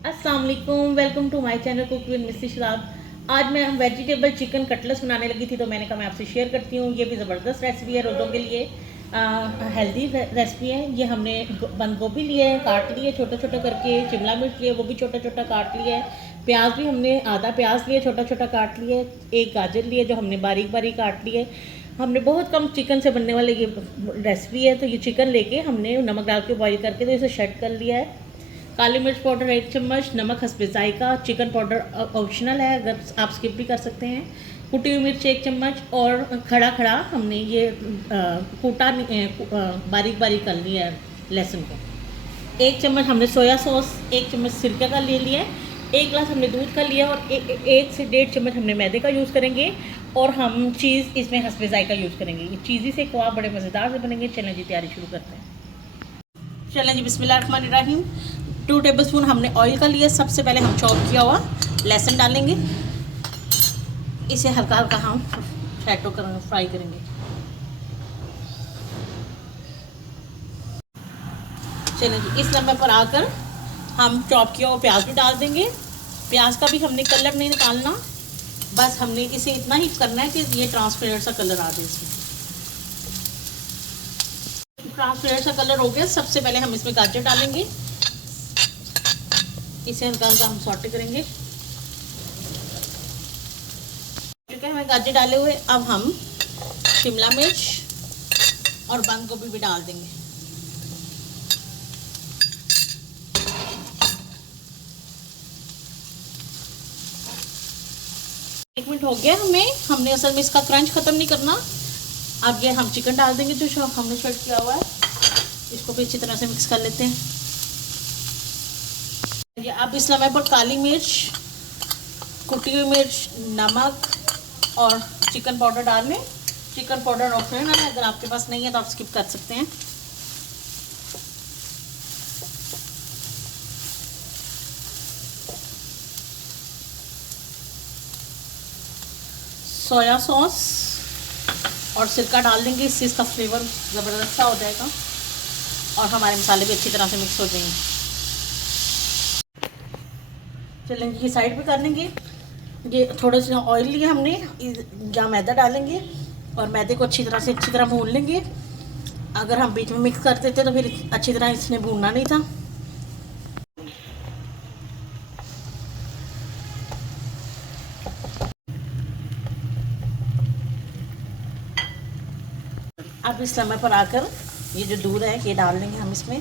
अस्सलाम वालेकुम, welcome to my channel cook with Missi शराब। आज मैं वेजिटेबल चिकन कटलेट्स बनाने लगी थी, तो मैंने कहा मैं आपसे शेयर करती हूँ। ये भी ज़बरदस्त रेसिपी है, रोज़ों के लिए हेल्दी रेसिपी है। ये हमने बंद गोभी लिए है, काट लिए छोटा छोटा करके, शिमला मिर्च लिए वो भी छोटा छोटा काट लिया है, प्याज भी हमने आधा प्याज लिए छोटा छोटा काट लिए, एक गाजर लिए जो हमने बारीक बारीक काट लिए। हमने बहुत कम चिकन से बनने वाले ये रेसिपी है, तो ये चिकन लेके हमने नमक डाल के बॉईल करके तो इसे शेड कर लिया है। काली मिर्च पाउडर 1 चम्मच, नमक हस्बे जायका, चिकन पाउडर ऑप्शनल है, अगर आप स्किप भी कर सकते हैं। कुटी हुई मिर्च 1 चम्मच और खड़ा खड़ा हमने ये कूटा बारीक बारीक कर लिया है लहसुन को। 1 चम्मच हमने सोया सॉस, 1 चम्मच सिरके का ले लिया है, 1 गिलास हमने दूध का लिया और 1 से 1.5 चम्मच हमने मैदे का यूज़ करेंगे। और हम चीज़ इसमें हस्बे जायका यूज़ करेंगे। ये चीज़ी से कबाब बड़े मज़ेदार से बनेंगे। चलें जी, तैयारी शुरू करते हैं। चलें जी, बिस्मिल्लाहिर्रहमानिर्रहीम। 2 टेबलस्पून हमने ऑयल का लिया। सबसे पहले हम चॉप किया हुआ लहसुन डालेंगे, इसे हल्का हल्का हम फ्राई करेंगे। चलें जी, इस लम्बे पर आकर हम चॉप किया हुआ प्याज भी डाल देंगे। प्याज का भी हमने कलर नहीं निकालना, बस हमने इसे इतना ही करना है कि ये ट्रांसपेरेंट सा कलर आ जाए। इसमें ट्रांसपेरेंट सा कलर हो गया। सबसे पहले हम इसमें गाजर डालेंगे, इसे हल्का हल्का हम सॉटे करेंगे। ठीक है, हमें गाजर डाले हुए अब हम शिमला मिर्च और बंद गोभी भी डाल देंगे। 1 मिनट हो गया हमने असल में इसका क्रंच ख़त्म नहीं करना। अब ये हम चिकन डाल देंगे जो हमने शर्ट किया हुआ है, इसको भी अच्छी तरह से मिक्स कर लेते हैं। ये अब इस लम्हे पर काली मिर्च, कुटी हुई मिर्च, नमक और चिकन पाउडर डाल लें। चिकन पाउडर ऑप्शनल है, अगर आपके पास नहीं है तो आप स्किप कर सकते हैं। सोया सॉस और सिरका डाल देंगे, इससे इसका फ्लेवर ज़बरदस्त सा हो जाएगा और हमारे मसाले भी अच्छी तरह से मिक्स हो जाएंगे। चलेंगे ये साइड पे कर लेंगे। ये थोड़ा सा ऑयल लिया हमने, जहाँ मैदा डालेंगे और मैदे को अच्छी तरह भून लेंगे। अगर हम बीच में मिक्स कर देते तो फिर अच्छी तरह इसने भूनना नहीं था। अब इस समय पर आकर ये जो दूध है ये डाल देंगे हम इसमें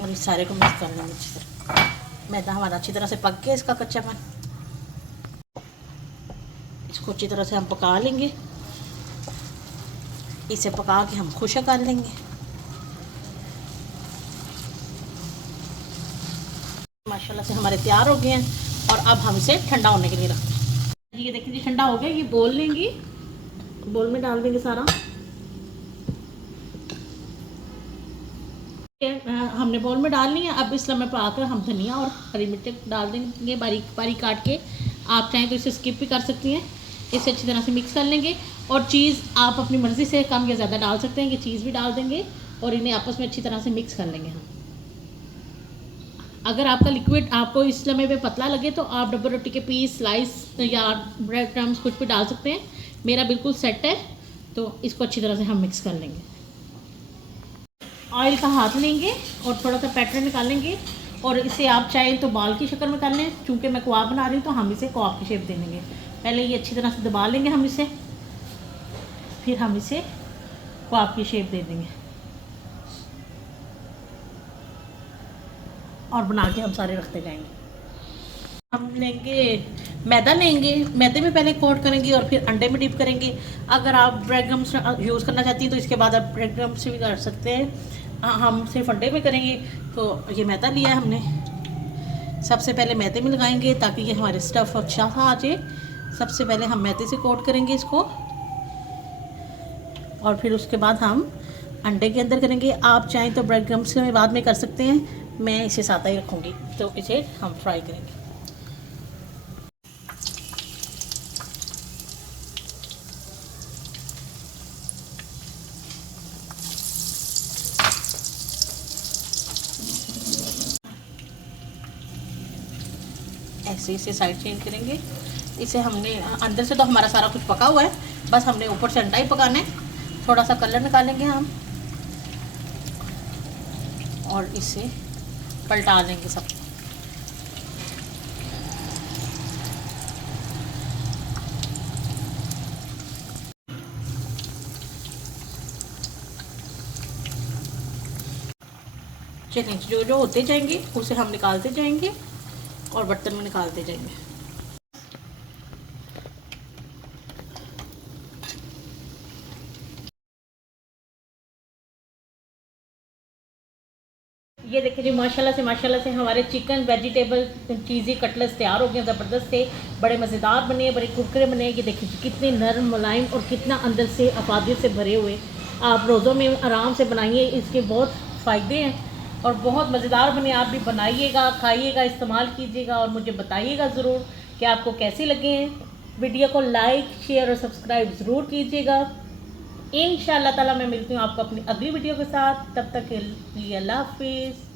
और इस सारे को मिक्स कर लेंगे अच्छी तरह। मैदा हमारा अच्छी तरह से पक गया, इसका कच्चापन, इसको अच्छी तरह से हम पका लेंगे। इसे पका के हम खुशक कर लेंगे। माशाल्लाह से हमारे तैयार हो गए हैं और अब हम इसे ठंडा होने के लिए रखते हैं। ये देखिए जी, ठंडा हो गया। ये बोल लेंगे, बोल में डाल देंगे सारा। हमने बोल में डाल लिया। अब इस लम्हे पर आकर हम धनिया और हरी मिर्च डाल देंगे बारीक बारीक काट के। आप चाहें तो इसे स्किप भी कर सकती हैं। इसे अच्छी तरह से मिक्स कर लेंगे और चीज़ आप अपनी मर्ज़ी से कम या ज़्यादा डाल सकते हैं। ये चीज़ भी डाल देंगे और इन्हें आपस में अच्छी तरह से मिक्स कर लेंगे हम। अगर आपका लिक्विड आपको इस लम्हे पे पतला लगे तो आप डब्बा रोटी के पीस, स्लाइस या ब्रेड क्रम्स कुछ भी डाल सकते हैं। मेरा बिल्कुल सेट है, तो इसको अच्छी तरह से हम मिक्स कर लेंगे। ऑयल का हाथ लेंगे और थोड़ा सा पैटर्न निकालेंगे और इसे आप चाहें तो बाल की शक्ल में कर लें। चूँकि मैं कबाब बना रही हूँ तो हम इसे कबाब की शेप दे देंगे। पहले ये अच्छी तरह से दबा लेंगे हम इसे, फिर हम इसे कबाब की शेप दे देंगे और बना के हम सारे रखते जाएंगे। हम लेंगे मैदा, लेंगे मैदे में पहले कोट करेंगे और फिर अंडे में डिप करेंगे। अगर आप ब्रेड क्रम्स यूज़ करना चाहती हैं तो इसके बाद आप ब्रेड क्रम्स भी कर सकते हैं। हम सिर्फ अंडे में करेंगे। तो ये मैदा लिया है हमने, सबसे पहले मैदे में लगाएंगे ताकि ये हमारे स्टफ़ अच्छा सा आ जाए। सबसे पहले हम मैदे से कोट करेंगे इसको और फिर उसके बाद हम अंडे के अंदर करेंगे। आप चाहें तो ब्रेड क्रम्स में बाद में कर सकते हैं, मैं इसे सादा ही रखूँगी। तो इसे हम फ्राई करेंगे। ऐसे इसे साइड चेंज करेंगे। इसे हमने अंदर से तो हमारा सारा कुछ पका हुआ है, बस हमने ऊपर से अंडा ही पकाना है। थोड़ा सा कलर निकालेंगे हम और इसे पलटा देंगे सब। चलिए, जो जो होते जाएंगे उसे हम निकालते जाएंगे और बर्तन में निकालते जाएंगे। ये देखिए जी, माशाल्लाह से हमारे चिकन वेजिटेबल चीज़ी कटलेट्स तैयार हो गए। ज़बरदस्त से बड़े मज़ेदार बने, बड़े कुरकुरे बने। ये देखिए जी, कितने नरम मुलायम और कितना अंदर से अफादियत से भरे हुए। आप रोज़ों में आराम से बनाइए, इसके बहुत फ़ायदे हैं और बहुत मज़ेदार बने। आप भी बनाइएगा, खाइएगा, इस्तेमाल कीजिएगा और मुझे बताइएगा ज़रूर कि आपको कैसे लगे हैं। वीडियो को लाइक, शेयर और सब्सक्राइब ज़रूर कीजिएगा। इंशाअल्लाह ताला मैं मिलती हूँ आपको अपनी अगली वीडियो के साथ। तब तक के लिए अल्लाह हाफिज़।